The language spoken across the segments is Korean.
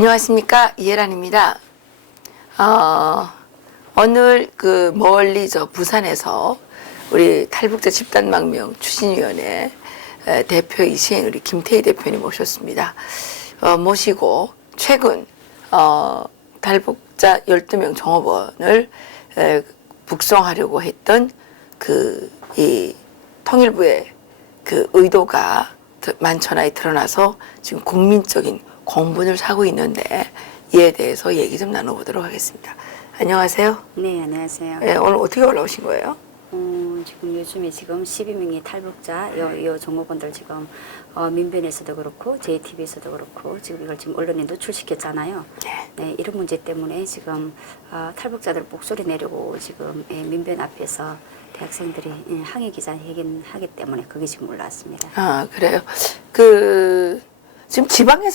안녕하십니까, 이혜란입니다. 오늘 멀리 부산에서 우리 탈북자 집단망명 추진위원회 대표이신 우리 김태희 대표님 모셨습니다. 모시고 최근 탈북자 12명 종업원을 북송하려고 했던 이 통일부의 의도가 만천하에 드러나서 지금 국민적인 공분을 사고 있는데 이에 대해서 얘기 좀 나눠보도록 하겠습니다. 안녕하세요. 네, 안녕하세요. 네, 오늘 어떻게 올라오신 거예요? 지금 요즘에 12명의 탈북자, 요 종업원들 지금 민변에서도 그렇고 JTBC에서도 그렇고 지금 이걸 지금 언론에 노출시켰잖아요. 네, 이런 문제 때문에 지금 탈북자들 목소리 내려고 지금 민변 앞에서 대학생들이 항의 기자회견하기 때문에 그게 지금 올라왔습니다. 아, 그래요. 지금 지방에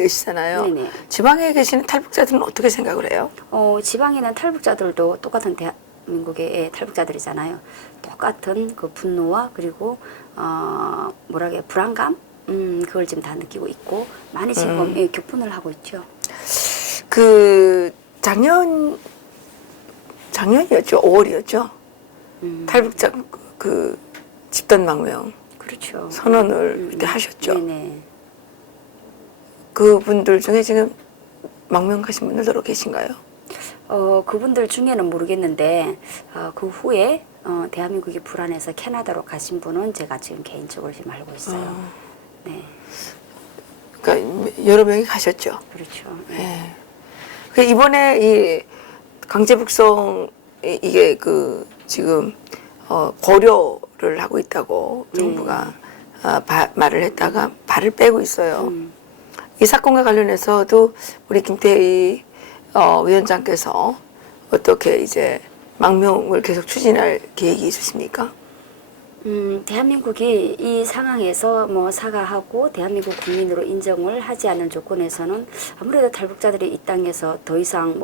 계시잖아요. 네네. 지방에 계시는 탈북자들은 어떻게 생각을 해요? 지방에 있는 탈북자들도 똑같은 대한민국의 탈북자들이잖아요. 똑같은 그 분노와 그리고 불안감, 그걸 지금 다 느끼고 있고 많이 지금 격분을 하고 있죠. 작년이었죠, 5월이었죠. 탈북자 집단망명 그렇죠. 선언을 그때 하셨죠. 네네. 그분들 중에 지금 망명 가신 분들도 계신가요? 그분들 중에는 모르겠는데 그 후에 대한민국이 불안해서 캐나다로 가신 분은 제가 지금 개인적으로 지금 알고 있어요. 네. 그러니까 여러 명이 가셨죠. 그렇죠. 네. 이번에 이 강제 북송 이게 지금 고려를 하고 있다고 정부가 말을 했다가 발을 빼고 있어요. 이 사건과 관련해서도 우리 김태희 위원장께서 어떻게 이제 망명을 계속 추진할 계획이 있으십니까? 대한민국이 이 상황에서 사과하고 대한민국 국민으로 인정을 하지 않는 조건에서는 아무래도 탈북자들이 이 땅에서 더 이상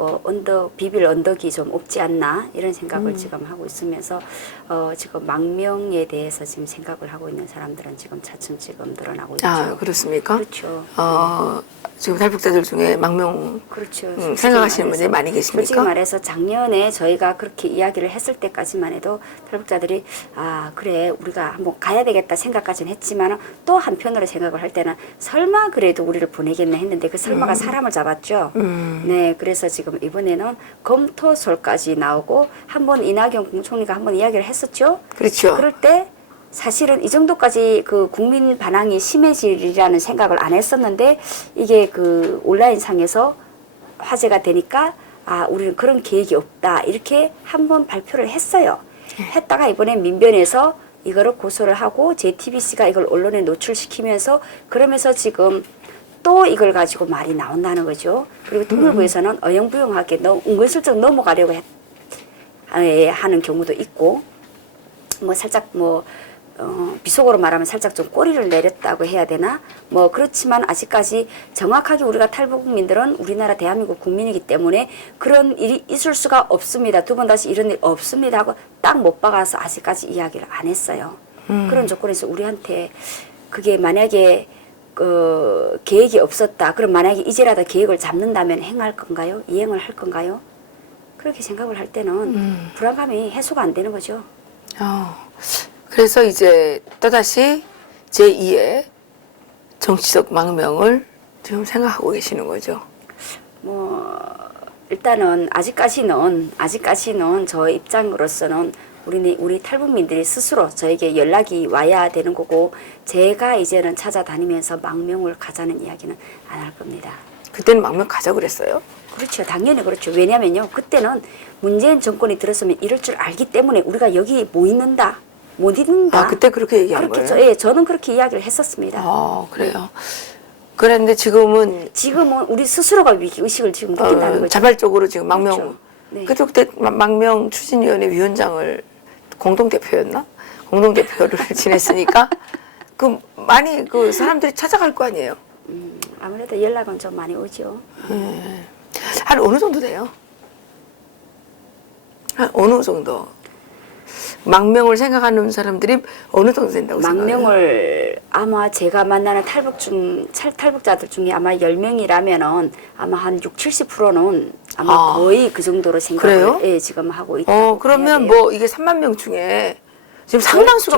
비빌 언덕이 좀 없지 않나 이런 생각을 지금 하고 있으면서 지금 망명에 대해서 지금 생각을 하고 있는 사람들은 지금 차츰 지금 늘어나고 있죠. 아, 그렇습니까? 그렇죠. 지금 탈북자들 중에 망명 그렇죠. 생각하시는 분들이 많이 계십니까? 솔직히 말해서 작년에 저희가 그렇게 이야기를 했을 때까지만 해도 탈북자들이 그래 우리가 한번 가야 되겠다 생각까지는 했지만 또 한편으로 생각을 할 때는 설마 그래도 우리를 보내겠나 했는데 그 설마가 사람을 잡았죠. 네, 그래서 지금 이번에는 검토설까지 나오고 한번 이낙연 국무총리가 한번 이야기를 했었죠. 그렇죠. 그럴 때 사실은 이 정도까지 그 국민 반항이 심해지리라는 생각을 안 했었는데 이게 온라인 상에서 화제가 되니까 우리는 그런 계획이 없다 이렇게 한번 발표를 했어요. 했다가 이번에 민변에서 이거를 고소를 하고 JTBC가 이걸 언론에 노출시키면서 그러면서 지금 또 이걸 가지고 말이 나온다는 거죠. 그리고 통일부에서는 어영부영하게 은근슬쩍 넘어가려고 하는 경우도 있고 살짝 비속어로 말하면 살짝 좀 꼬리를 내렸다고 해야 되나? 그렇지만 아직까지 정확하게 우리가 탈북민들은 우리나라 대한민국 국민이기 때문에 그런 일이 있을 수가 없습니다. 두 번 다시 이런 일 없습니다 하고 딱 못 박아서 아직까지 이야기를 안 했어요. 그런 조건에서 우리한테 그게 만약에 계획이 없었다. 그럼 만약에 이제라도 계획을 잡는다면 행할 건가요? 이행을 할 건가요? 그렇게 생각을 할 때는 불안감이 해소가 안 되는 거죠. 그래서 이제 또다시 제2의 정치적 망명을 지금 생각하고 계시는 거죠. 일단은 아직까지는 저 입장으로서는 우리 탈북민들이 스스로 저에게 연락이 와야 되는 거고 제가 이제는 찾아다니면서 망명을 가자는 이야기는 안 할 겁니다. 그때는 망명 가자 그랬어요? 그렇죠. 당연히 그렇죠. 왜냐면요. 그때는 문재인 정권이 들었으면 이럴 줄 알기 때문에 우리가 여기 못 있는다. 그때 그렇게 얘기한 거예요? 예, 저는 그렇게 이야기를 했었습니다. 그래요. 그런데 지금은 우리 스스로가 위기의식을 지금 느낀다는 거죠. 자발적으로 지금 망명, 그렇죠. 네. 그때 망명 추진위원회 위원장을 공동대표였나? 공동대표를 지냈으니까 많이 사람들이 찾아갈 거 아니에요? 아무래도 연락은 좀 많이 오죠. 한 어느 정도 돼요? 한 어느 정도? 망명을 생각하는 사람들이 어느 정도 된다고 생각해요? 망명을 아마 제가 만나는 탈북자들 중에 아마 10명이라면은 아마 한 60~70%는 아마 거의 그 정도로 생각을 그래요? 예, 지금 하고 있다고 그러면 봐야 돼요. 뭐 이게 3만 명 중에 지금 상당수가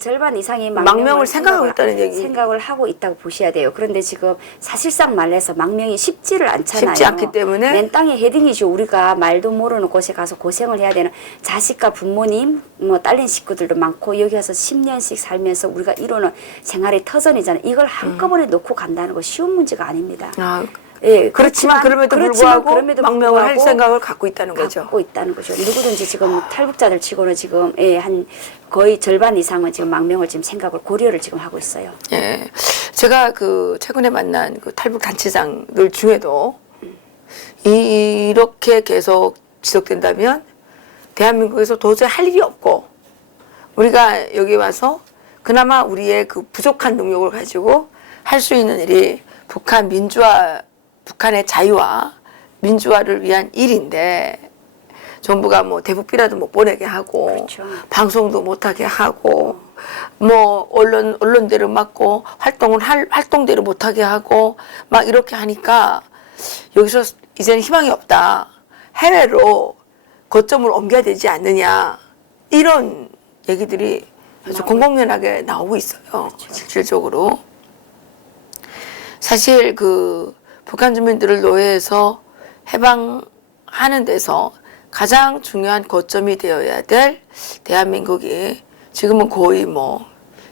절반 이상이 망명을 생각하고 있다는 얘기. 생각을 하고 있다고 보셔야 돼요. 그런데 지금 사실상 말해서 망명이 쉽지를 않잖아요. 쉽지 않기 때문에 맨 땅에 헤딩이죠. 우리가 말도 모르는 곳에 가서 고생을 해야 되는 자식과 부모님, 뭐 딸린 식구들도 많고 여기 와서 10년씩 살면서 우리가 이루는 생활의 터전이잖아요. 이걸 한꺼번에 놓고 간다는 거 쉬운 문제가 아닙니다. 예, 그렇지만 그럼에도 불구하고 망명을 할 생각을 갖고 있다는 거죠. 갖고 있다는 거죠. 누구든지 지금 탈북자들 치고는 지금 예, 한 거의 절반 이상은 지금 망명을 지금 생각을 고려를 지금 하고 있어요. 예, 제가 그 최근에 만난 그 탈북 단체장들 중에도 이렇게 계속 지속된다면 대한민국에서 도저히 할 일이 없고 우리가 여기 와서 그나마 우리의 그 부족한 능력을 가지고 할 수 있는 일이 북한의 자유와 민주화를 위한 일인데 정부가 뭐 대북비라도 못 보내게 하고 그렇죠. 방송도 못하게 하고 뭐 언론대로 막고 활동대로 못하게 하고 막 이렇게 하니까 여기서 이제는 희망이 없다. 해외로 거점을 옮겨야 되지 않느냐 이런 얘기들이 아주 공공연하게 나오고 있어요. 그렇죠. 실질적으로 사실 그 북한 주민들을 노예에서 해방하는 데서 가장 중요한 거점이 되어야 될 대한민국이 지금은 거의 뭐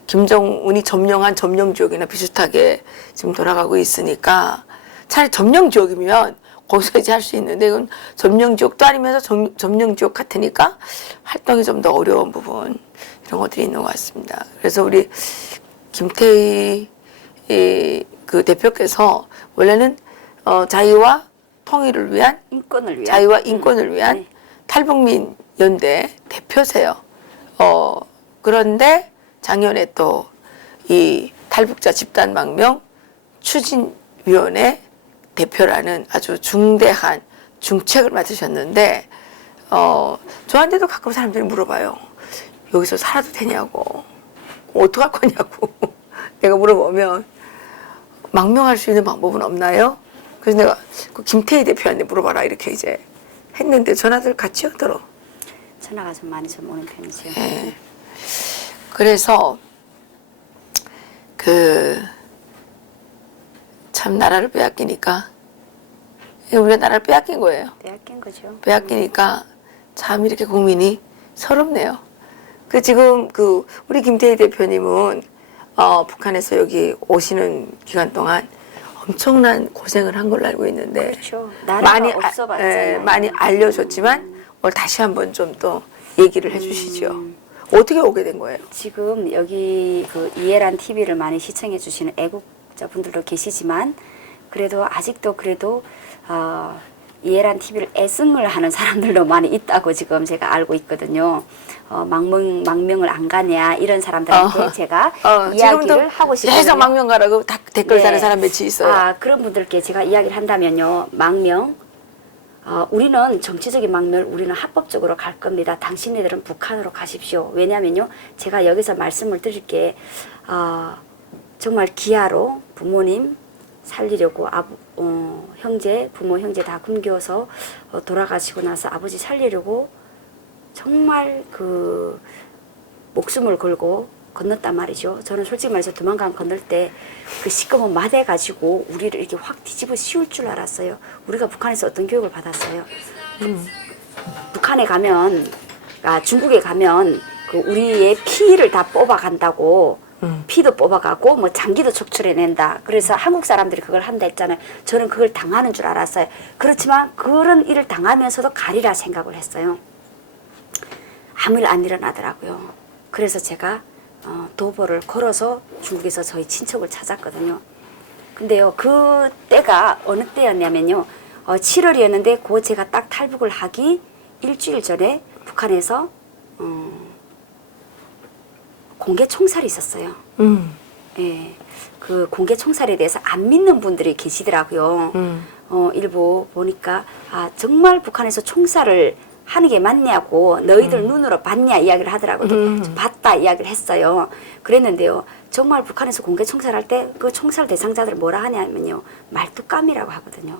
김정은이 점령한 점령지역이나 비슷하게 지금 돌아가고 있으니까 차라리 점령지역이면 거기서 이제 할 수 있는데 이건 점령지역도 아니면서 점령지역 같으니까 활동이 좀 더 어려운 부분 이런 것들이 있는 것 같습니다. 그래서 우리 김태희 그 대표께서 원래는 자유와 통일을 위한 자유와 인권을 위한 네. 탈북민 연대 대표세요. 그런데 작년에 또 이 탈북자 집단 망명 추진위원회 대표라는 아주 중대한 중책을 맡으셨는데 저한테도 가끔 사람들이 물어봐요. 여기서 살아도 되냐고 어떡할 거냐고 내가 물어보면 망명할 수 있는 방법은 없나요? 그래서 내가 그 김태희 대표한테 물어봐라 이렇게 이제 했는데 전화들 같이 오더러. 전화가 좀 많이 좀 오는 편이죠. 네. 그래서 참 나라를 빼앗기니까 우리가 나라를 빼앗긴 거예요. 빼앗긴 거죠. 빼앗기니까 참 이렇게 국민이 서럽네요. 지금 우리 김태희 대표님은 북한에서 여기 오시는 기간 동안 엄청난 고생을 한 걸로 알고 있는데 그렇죠. 나라가 없어봤잖아요. 많이 알려줬지만 오늘 다시 한번 좀 또 얘기를 해주시죠. 어떻게 오게 된 거예요? 지금 여기 그 이해란 TV를 많이 시청해 주시는 애국자분들도 계시지만 그래도 아직도 이해란 TV를 애승을 하는 사람들도 많이 있다고 지금 제가 알고 있거든요. 망명을 안 가냐 이런 사람들한테 제가 이야기를 하고 싶거든요. 계속 망명 가라고 댓글 네. 다는 사람 몇이 있어요. 그런 분들께 제가 이야기를 한다면요. 망명 우리는 정치적인 망명을 우리는 합법적으로 갈 겁니다. 당신네들은 북한으로 가십시오. 왜냐면요. 제가 여기서 말씀을 드릴 게 정말 기아로 부모님 살리려고 부모 형제 다 굶겨서 돌아가시고 나서 아버지 살리려고 정말 그 목숨을 걸고 건넜단 말이죠. 저는 솔직히 말해서 도망강 건널 때 그 시꺼먼 마대 가지고 우리를 이렇게 확 뒤집어 씌울 줄 알았어요. 우리가 북한에서 어떤 교육을 받았어요. 북한에 가면 중국에 가면 그 우리의 피를 다 뽑아간다고 피도 뽑아가고 뭐 장기도 촉출해낸다. 그래서 한국 사람들이 그걸 한다 했잖아요. 저는 그걸 당하는 줄 알았어요. 그렇지만 그런 일을 당하면서도 가리라 생각을 했어요. 아무 일 안 일어나더라고요. 그래서 제가 도보를 걸어서 중국에서 저희 친척을 찾았거든요. 근데요, 그 때가 어느 때였냐면요. 7월이었는데 그 제가 딱 탈북을 하기 일주일 전에 북한에서 공개 총살이 있었어요. 예, 그 공개 총살에 대해서 안 믿는 분들이 계시더라고요. 일부 보니까 정말 북한에서 총살을 하는 게 맞냐고 너희들 눈으로 봤냐 이야기를 하더라고요. 봤다 이야기를 했어요. 그랬는데요. 정말 북한에서 공개 총살할 때 그 총살 대상자들 뭐라 하냐면요. 말뚝감이라고 하거든요.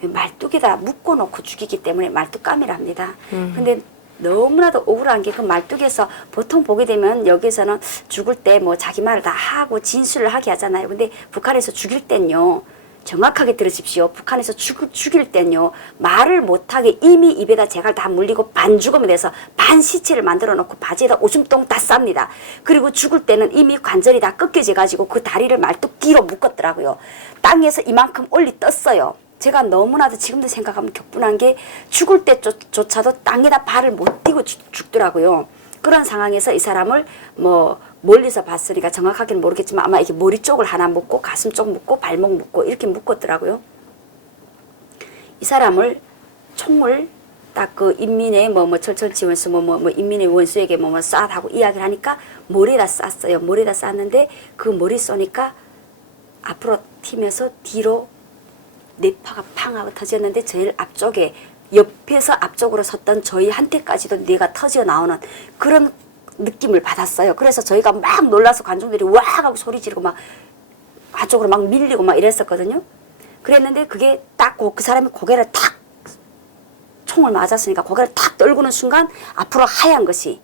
말뚝에다 묶어놓고 죽이기 때문에 말뚝감이랍니다. 근데 너무나도 억울한 게 그 말뚝에서 보통 보게 되면 여기서는 죽을 때 뭐 자기 말을 다 하고 진술을 하게 하잖아요. 근데 북한에서 죽일 땐요. 정확하게 들으십시오. 북한에서 죽일 땐요. 말을 못하게 이미 입에다 재갈 다 물리고 반죽음이 돼서 반시체를 만들어 놓고 바지에다 오줌똥 다 쌉니다. 그리고 죽을 때는 이미 관절이 다 꺾여져 가지고 그 다리를 말뚝뒤로 묶었더라고요. 땅에서 이만큼 올리 떴어요. 제가 너무나도 지금도 생각하면 격분한 게 죽을 때조차도 땅에다 발을 못 띄고 죽더라고요. 그런 상황에서 이 사람을 뭐 멀리서 봤으니까 정확하게는 모르겠지만 아마 이게 머리 쪽을 하나 묶고 가슴 쪽 묶고 발목 묶고 이렇게 묶었더라고요. 이 사람을 총을 딱 그 인민의 뭐 철철지원수 뭐 인민의 원수에게 뭐 쏴 하고 이야기를 하니까 머리에다 쐈어요. 머리에다 쐈는데 그 머리 쏘니까 앞으로 튀면서 뒤로 뇌파가 팡 하고 터졌는데 제일 앞쪽에 옆에서 앞쪽으로 섰던 저희한테까지도 뇌가 터져 나오는 그런 느낌을 받았어요. 그래서 저희가 막 놀라서 관중들이 와 하고 소리 지르고 막 앞쪽으로 막 밀리고 막 이랬었거든요. 그랬는데 그게 딱 그 사람이 고개를 탁 총을 맞았으니까 고개를 탁 떨구는 순간 앞으로 하얀 것이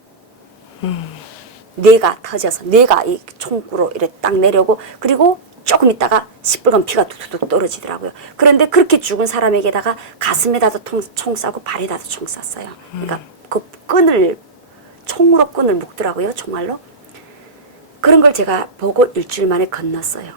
뇌가 터져서 뇌가 이 총구로 이렇게 딱 내려오고 그리고 조금 있다가 시뻘건 피가 툭툭 떨어지더라고요. 그런데 그렇게 죽은 사람에게다가 가슴에다도 총 쏴고 발에다도 총 쐈어요. 그러니까 그 끈을 총으로 끈을 묶더라고요. 총알로. 그런 걸 제가 보고 일주일 만에 건넜어요.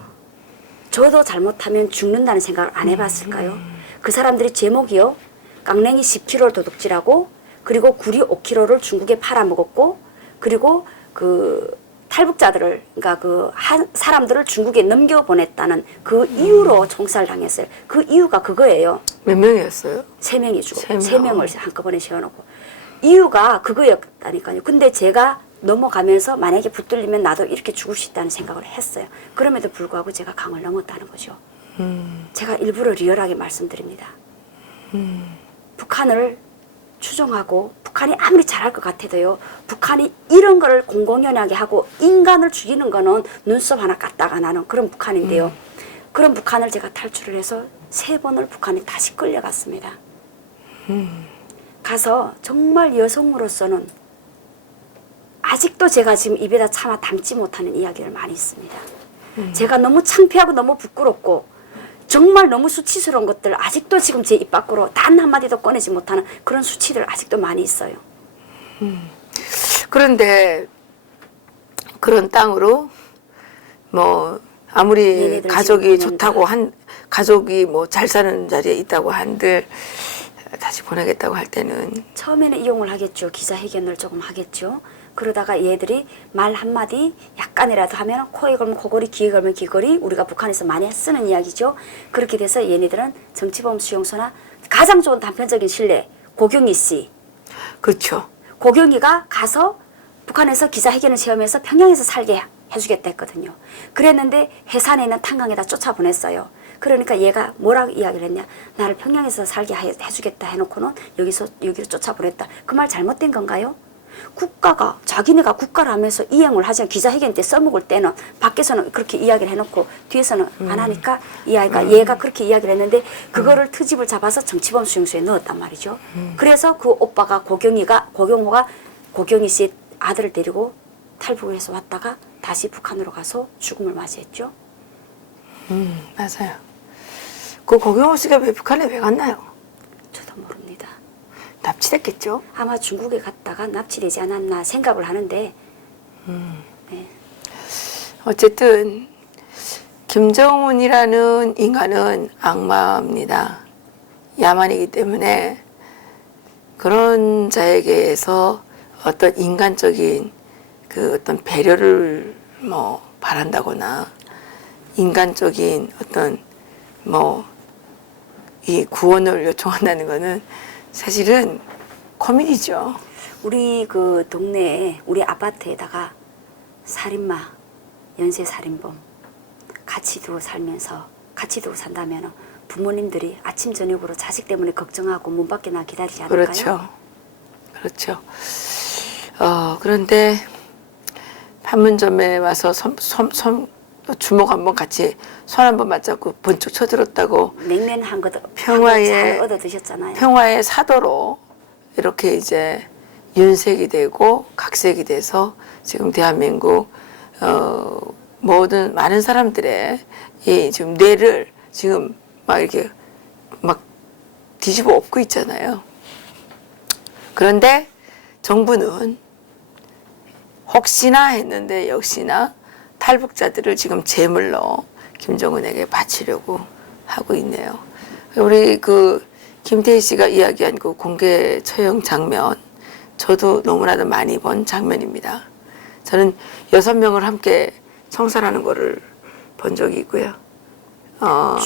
저도 잘못하면 죽는다는 생각을 안 해봤을까요? 그 사람들이 제목이요. 깡냉이 10kg 도둑질하고 그리고 구리 5kg를 중국에 팔아먹었고 그리고 그 탈북자들을 그러니까 그 사람들을 중국에 넘겨보냈다는 그 이유로 총살당했어요. 그 이유가 그거예요. 몇 명이었어요? 3명이 죽었고 세 명. 3명을 한꺼번에 세워놓고 이유가 그거였다니까요. 근데 제가 넘어가면서 만약에 붙들리면 나도 이렇게 죽을 수 있다는 생각을 했어요. 그럼에도 불구하고 제가 강을 넘었다는 거죠. 제가 일부러 리얼하게 말씀드립니다. 북한을 추종하고 북한이 아무리 잘할 것 같아도요. 북한이 이런 거를 공공연하게 하고 인간을 죽이는 거는 눈썹 하나 깠다가 나는 그런 북한인데요. 그런 북한을 제가 탈출을 해서 3번을 북한에 다시 끌려갔습니다. 가서 정말 여성으로서는 아직도 제가 지금 입에다 차마 담지 못하는 이야기를 많이 있습니다. 제가 너무 창피하고 너무 부끄럽고 정말 너무 수치스러운 것들 아직도 지금 제 입 밖으로 단 한마디도 꺼내지 못하는 그런 수치들 아직도 많이 있어요. 그런데 그런 땅으로 뭐 아무리 얘네들 가족이 지금 좋다고 한 가족이 뭐 잘 사는 자리에 있다고 한들 다시 보내겠다고 할 때는 처음에는 이용을 하겠죠. 기자회견을 조금 하겠죠. 그러다가 얘들이 말 한마디 약간이라도 하면 코에 걸면 코걸이, 귀에 걸면 귀걸이 우리가 북한에서 많이 쓰는 이야기죠. 그렇게 돼서 얘네들은 정치범 수용소나 가장 좋은 단편적인 신뢰 고경희 씨. 그렇죠. 고경희가 가서 북한에서 기자회견을 시험해서 평양에서 살게 해주겠다 했거든요. 그랬는데 해산에 있는 탄광에다 쫓아보냈어요. 그러니까 얘가 뭐라고 이야기를 했냐. 나를 평양에서 살게 해주겠다 해놓고는 여기로 쫓아보냈다. 그 말 잘못된 건가요? 국가가 자기네가 국가를 하면서 이행을 하지 기자회견 때 써먹을 때는 밖에서는 그렇게 이야기를 해놓고 뒤에서는 안 하니까 이 아이가 얘가 그렇게 이야기를 했는데 그거를 트집을 잡아서 정치범 수용소에 넣었단 말이죠. 그래서 그 오빠가 고경호가 고경희 씨의 아들을 데리고 탈북을 해서 왔다가 다시 북한으로 가서 죽음을 맞이했죠. 맞아요. 그 고경호 씨가 왜 북한에 왜 갔나요? 저도 모릅니다. 납치됐겠죠? 아마 중국에 갔다가 납치되지 않았나 생각을 하는데 네. 어쨌든 김정은이라는 인간은 악마입니다. 야만이기 때문에 그런 자에게서 어떤 인간적인 그 어떤 배려를 뭐 바란다거나 인간적인 어떤 뭐 이 구원을 요청한다는 거는 사실은 코미디죠. 우리 그 동네에 우리 아파트에다가 살인마, 연쇄 살인범 같이 두고 산다면 부모님들이 아침 저녁으로 자식 때문에 걱정하고 문 밖에 나 기다리지 않을까요? 그렇죠. 그렇죠. 그런데 판문점에 와서 주먹 한번 같이 손 한번 맞잡고 번쩍 쳐들었다고 냉면 한 거 잘 평화의 얻어 드셨잖아요. 평화의 사도로 이렇게 이제 윤색이 되고 각색이 돼서 지금 대한민국 모든 많은 사람들의 이 지금 뇌를 지금 막 이렇게 막 뒤집어 엎고 있잖아요. 그런데 정부는 혹시나 했는데 역시나 탈북자들을 지금 제물로 김정은에게 바치려고 하고 있네요. 우리 그 김태희 씨가 이야기한 그 공개 처형 장면, 저도 너무나도 많이 본 장면입니다. 저는 6명을 함께 청산하는 거를 본 적이 있고요.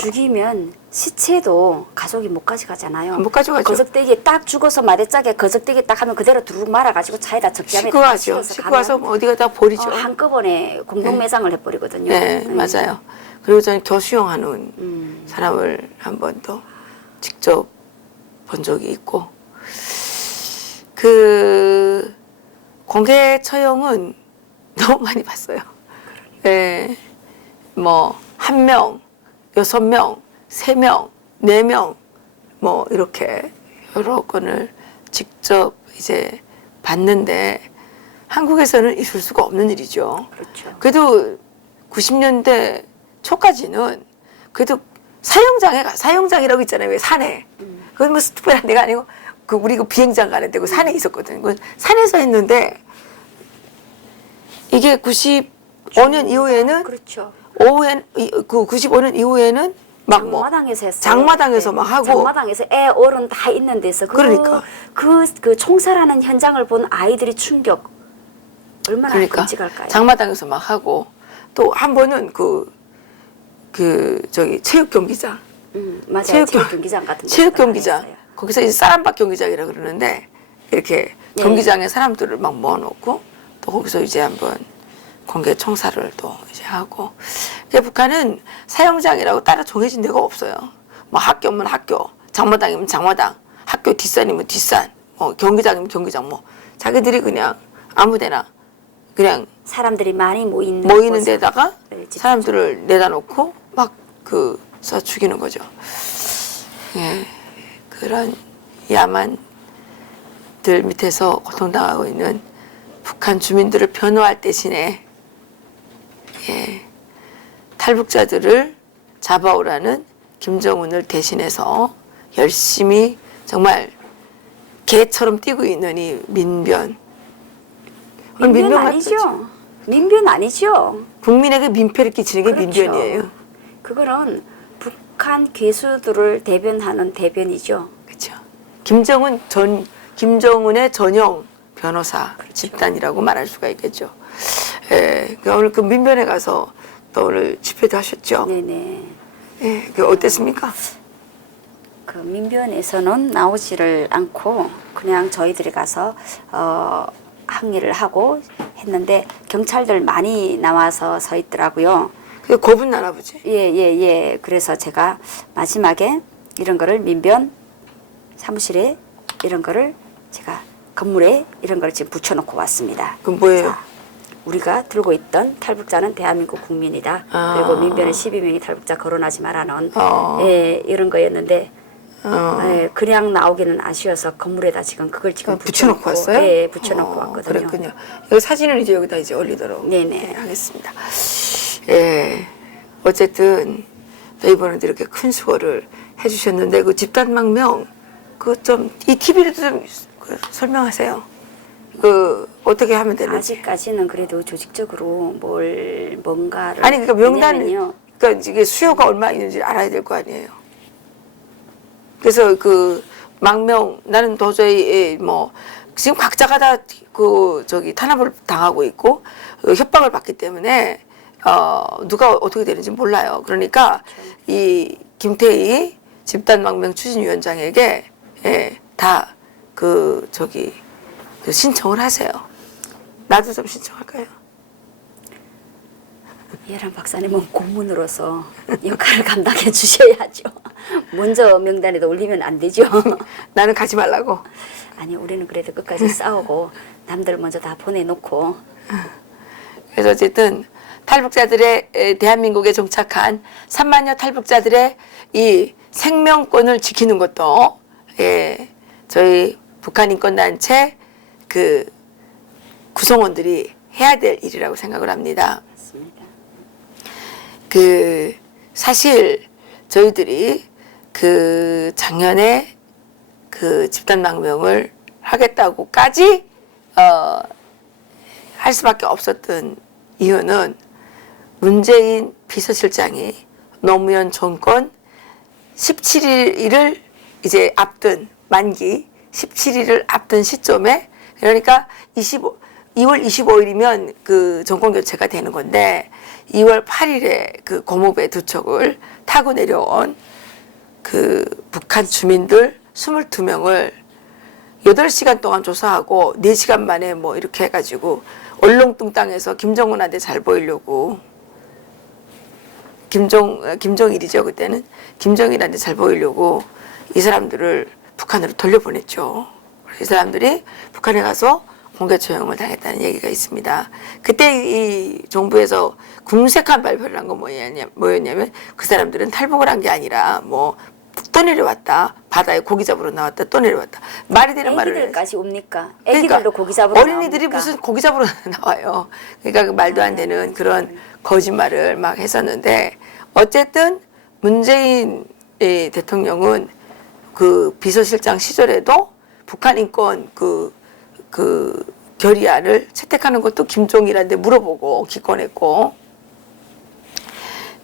죽이면 시체도 가족이 못 가져가잖아요. 못 가져가죠. 거적대기에 딱 죽어서 마대짝에 거적대기에 딱 하면 그대로 두루 말아가지고 차에다 적재함에 싣고 가죠. 싣고 가서 어디가 다 버리죠. 한꺼번에 공동매장을 해버리거든요. 네, 맞아요. 그리고 저는 교수형하는 사람을 한 번 더 직접 본 적이 있고, 그 공개 처형은 너무 많이 봤어요. 네, 뭐 1명, 6명, 3명, 4명, 뭐 이렇게 여러 건을 직접 이제 봤는데 한국에서는 있을 수가 없는 일이죠. 그렇죠. 그래도 90년대 초까지는 그래도 사형장이라고 있잖아요. 왜 산에. 그건 뭐 특별한 데가 아니고 우리 그 비행장 가는 데고 산에 있었거든요. 그 산에서 했는데 이게 95년 이후에는 그렇죠. 오후엔 그 95년 이후에는 막 뭐 장마당에서 했어요. 장마당에서 막 하고 장마당에서 애 어른 다 있는 데서 그러니까. 그 총살하는 현장을 본 아이들이 충격 얼마나 끔찍할까요? 장마당에서 막 하고 또 한 번은 저기 체육 경기장 맞아요. 체육 체육 경기장 같은 데 체육 경기장 거기서 이제 쌀한박 경기장이라 그러는데 이렇게 네. 경기장에 사람들을 막 모아놓고 또 거기서 이제 한번 공개 청사를 또 이제 하고. 그러니까 북한은 사형장이라고 따로 정해진 데가 없어요. 뭐 학교면 학교, 장마당이면 장마당, 학교 뒷산이면 뒷산, 뭐 경기장이면 경기장, 뭐 자기들이 그냥 아무데나 그냥 사람들이 많이 모이는 곳을 데다가 집중. 사람들을 내다 놓고 막 써 죽이는 거죠. 예, 그런 야만들 밑에서 고통당하고 있는 북한 주민들을 변호할 대신에 탈북자들을 잡아오라는 김정은을 대신해서 열심히 정말 개처럼 뛰고 있는 이 민변. 민변 아니죠. 민변 아니죠. 국민에게 민폐를 끼치는 게 그렇죠. 민변이에요. 그거는 북한 괴수들을 대변하는 대변이죠. 그렇죠. 김정은의 전용 변호사 집단이라고 말할 수가 있겠죠. 그러니까 오늘 그 민변에 가서 또 오늘 집회도 하셨죠. 네네. 그 어땠습니까? 그 민변에서는 나오지를 않고 그냥 저희들이 가서 항의를 하고 했는데 경찰들 많이 나와서 서 있더라고요. 그 겁은 나나 보지. 예. 그래서 제가 마지막에 이런 거를 민변 사무실에 이런 거를 제가 건물에 이런 걸 지금 붙여놓고 왔습니다. 그럼 뭐예요? 자, 우리가 들고 있던 탈북자는 대한민국 국민이다. 아. 그리고 민변에 12명이 탈북자 거론하지 말라는 이런 거였는데 그냥 나오기는 아쉬워서 건물에다 지금 그걸 지금 붙여놓고 왔어요? 네, 붙여놓고 왔거든요. 그랬군요. 이 사진을 이제 여기다 이제 올리도록 네네. 하겠습니다. 어쨌든 이번에도 이렇게 큰 수고를 해주셨는데 그 집단망명 그 좀 이 TV로도 좀 설명하세요. 그 어떻게 하면 되는지. 아직까지는 그래도 조직적으로 뭔가를 아니 그러니까 명단 왜냐면요. 그러니까 이게 수요가 얼마 있는지 알아야 될 거 아니에요. 그래서 그 망명 나는 도저히 뭐 지금 각자가 다 탄압을 당하고 있고 협박을 받기 때문에 누가 어떻게 되는지 몰라요. 그러니까 이 김태희 집단망명 추진위원장에게 다 신청을 하세요. 나도 좀 신청할까요? 이해란 박사님은 고문으로서 역할을 감당해 주셔야죠. 먼저 명단에도 올리면 안 되죠. 나는 가지 말라고. 아니 우리는 그래도 끝까지 싸우고 남들 먼저 다 보내놓고 그래서 어쨌든 탈북자들의 대한민국에 정착한 3만여 탈북자들의 이 생명권을 지키는 것도 저희 북한인권단체 그 구성원들이 해야 될 일이라고 생각을 합니다. 맞습니다. 그 사실 저희들이 그 작년에 그 집단망명을 하겠다고까지 할 수밖에 없었던 이유는 문재인 비서실장이 노무현 정권 17일을 이제 앞둔 만기 17일을 앞둔 시점에 그러니까 2월 25일이면 그 정권 교체가 되는 건데 2월 8일에 그 고무배 두 척을 타고 내려온 그 북한 주민들 22명을 8시간 동안 조사하고 4시간 만에 뭐 이렇게 해가지고 얼렁뚱땅해서 김정은한테 잘 보이려고 김정일이죠 그때는 김정일한테 잘 보이려고 이 사람들을 북한으로 돌려보냈죠. 이 사람들이 북한에 가서 공개 처형을 당했다는 얘기가 있습니다. 그때 이 정부에서 궁색한 발표를 한 건 뭐였냐면 그 사람들은 탈북을 한 게 아니라 뭐 또 내려왔다. 바다에 고기 잡으러 나왔다. 또 내려왔다. 말이 되는 말을 애기들까지 옵니까? 애기들도 고기 잡으러 어린이들이 나옵니까? 무슨 고기 잡으러 나와요. 그러니까 그 말도 안 되는 그런 거짓말을 막 했었는데 어쨌든 문재인 대통령은 그 비서실장 시절에도 북한 인권 그 결의안을 채택하는 것도 김종일한테 물어보고 기권했고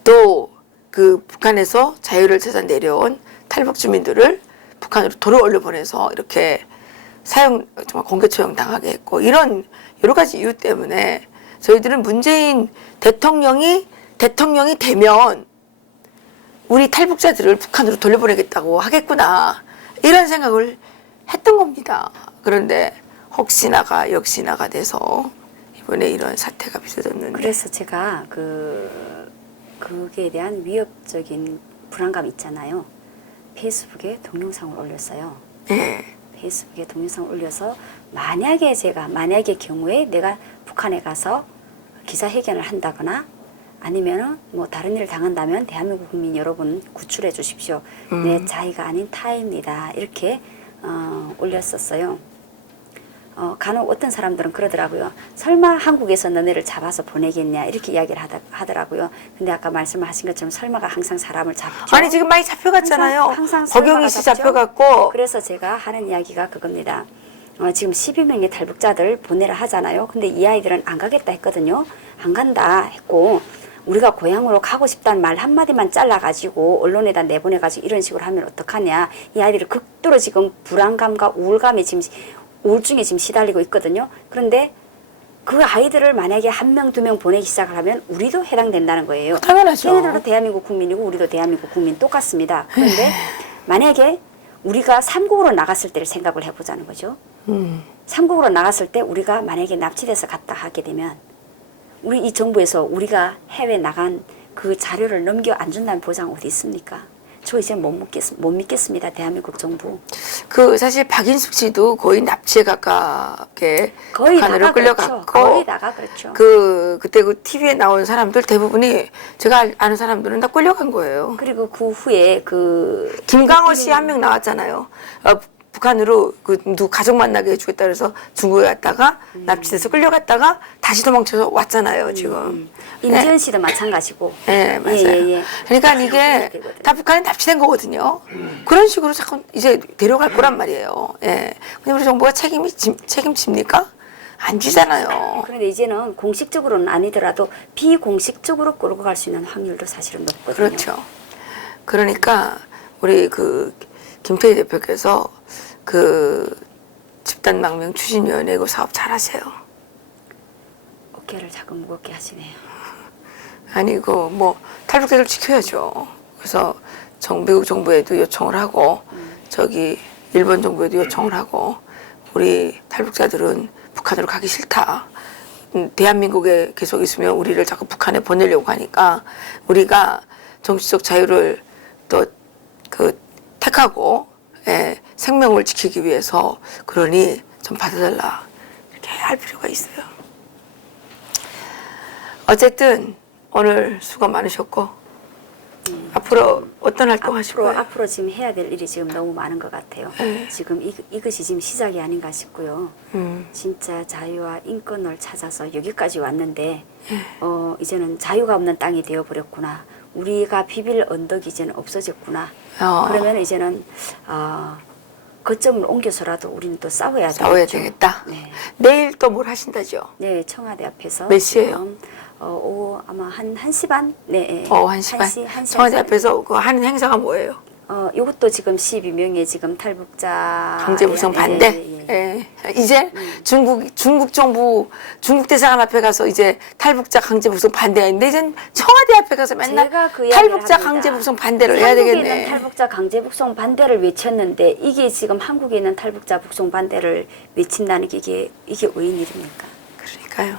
또 그 북한에서 자유를 찾아 내려온 탈북 주민들을 북한으로 도로 올려보내서 이렇게 정말 공개 처형 당하게 했고 이런 여러 가지 이유 때문에 저희들은 문재인 대통령이 되면 우리 탈북자들을 북한으로 돌려보내겠다고 하겠구나 이런 생각을 했던 겁니다. 그런데 혹시나가 역시나가 돼서 이번에 이런 사태가 빚어졌는데 그래서 제가 그에 대한 위협적인 불안감 있잖아요. 페이스북에 동영상을 올렸어요. 네. 페이스북에 동영상을 올려서 만약의 경우에 내가 북한에 가서 기자회견을 한다거나 아니면은 뭐 다른 일을 당한다면 대한민국 국민 여러분 구출해 주십시오. 내 자의가 아닌 타입니다. 이렇게 올렸었어요. 간혹 어떤 사람들은 그러더라고요. 설마 한국에서 너네를 잡아서 보내겠냐 이렇게 이야기를 하더라고요. 근데 아까 말씀하신 것처럼 설마가 항상 사람을 잡죠. 아니 지금 많이 잡혀갔잖아요. 항상 허경희 씨 잡죠? 잡혀갔고 그래서 제가 하는 이야기가 그겁니다. 지금 12명의 탈북자들 보내라 하잖아요. 근데 이 아이들은 안 가겠다 했거든요. 안 간다 했고 우리가 고향으로 가고 싶다는 말 한마디만 잘라가지고 언론에다 내보내가지고 이런 식으로 하면 어떡하냐. 이 아이들이 극도로 지금 불안감과 우울증에 지금 시달리고 있거든요. 그런데 그 아이들을 만약에 1명, 2명 보내기 시작을 하면 우리도 해당된다는 거예요. 당연하죠. 걔네들도 대한민국 국민이고 우리도 대한민국 국민 똑같습니다. 그런데 만약에 우리가 삼국으로 나갔을 때를 생각을 해보자는 거죠. 삼국으로 나갔을 때 우리가 만약에 납치돼서 갔다 하게 되면 우리 이 정부에서 우리가 해외 나간 그 자료를 넘겨 안 준다는 보장 어디 있습니까? 저 이제 못 믿겠습니다. 대한민국 정부. 그 사실 박인숙 씨도 거의 납치에 가깝게 북한으로 끌려갔고 거의 다가 그렇죠. 그때 그 TV에 나온 사람들 대부분이 제가 아는 사람들은 다 끌려간 거예요. 그리고 그 후에 김강호 씨 한 명 나왔잖아요. 북한으로 누구 가족 만나게 해주겠다 그래서 중국에 갔다가 납치돼서 끌려갔다가 다시 도망쳐서 왔잖아요 지금. 임지은 씨도 마찬가지고. 네 맞아요. 예. 그러니까 이게 다 북한에 납치된 거거든요. 그런 식으로 자꾸 이제 데려갈 거란 말이에요. 예. 근데 우리 정부가 책임집니까? 안 지잖아요. 그런데 이제는 공식적으로는 아니더라도 비공식적으로 끌고 갈 수 있는 확률도 사실은 높거든요. 그렇죠. 그러니까 우리 김태희 대표께서 집단망명 추진위원회 그 사업 잘하세요. 어깨를 자꾸 무겁게 하시네요. 아니 뭐 탈북자들 지켜야죠. 그래서 미국 정부에도 요청을 하고 일본 정부에도 요청을 하고 우리 탈북자들은 북한으로 가기 싫다. 대한민국에 계속 있으면 우리를 자꾸 북한에 보내려고 하니까 우리가 정치적 자유를 또 택하고 생명을 지키기 위해서 그러니 좀 받아달라 이렇게 할 필요가 있어요. 어쨌든 오늘 수고 많으셨고 앞으로 어떤 활동 하실 거예요? 앞으로 지금 해야 될 일이 지금 너무 많은 것 같아요. 지금 이것이 지금 시작이 아닌가 싶고요. 진짜 자유와 인권을 찾아서 여기까지 왔는데 이제는 자유가 없는 땅이 되어버렸구나. 우리가 비빌 언덕이 이제는 없어졌구나. 그러면 이제는 거점을 옮겨서라도 우리는 또 싸워야 되겠다. 네. 내일 또 뭘 하신다죠? 네, 청와대 앞에서 몇 시에요? 오후 아마 한 1시 반? 네. 1시 반. 청와대 앞에서 그 하는 행사가 뭐예요? 이것도 지금 12명의 지금 탈북자 강제 북송 반대. 이제 중국 정부 중국 대사관 앞에 가서 이제 탈북자 강제 북송 반대했는데 이제 청와대 앞에 가서 맨날 제가 그 탈북자 이야기를 강제 합니다. 북송 반대를 해야 한국에 되겠네. 있는 탈북자 강제 북송 반대를 외쳤는데 이게 지금 한국에 있는 탈북자 북송 반대를 외친다는 게 이게 웬일입니까? 그러니까요.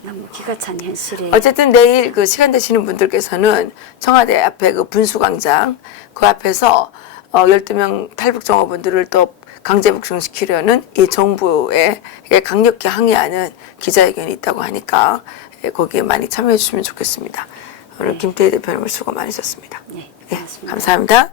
너무 기가 찬 현실에. 어쨌든 내일 그 시간 되시는 분들께서는 청와대 앞에 그 분수광장 그 앞에서 12명 탈북 정어분들을 또 강제 북송시키려는 이 정부에 강력히 항의하는 기자회견이 있다고 하니까 거기에 많이 참여해 주시면 좋겠습니다. 오늘 김태희 대표님 수고 많으셨습니다. 네, 감사합니다.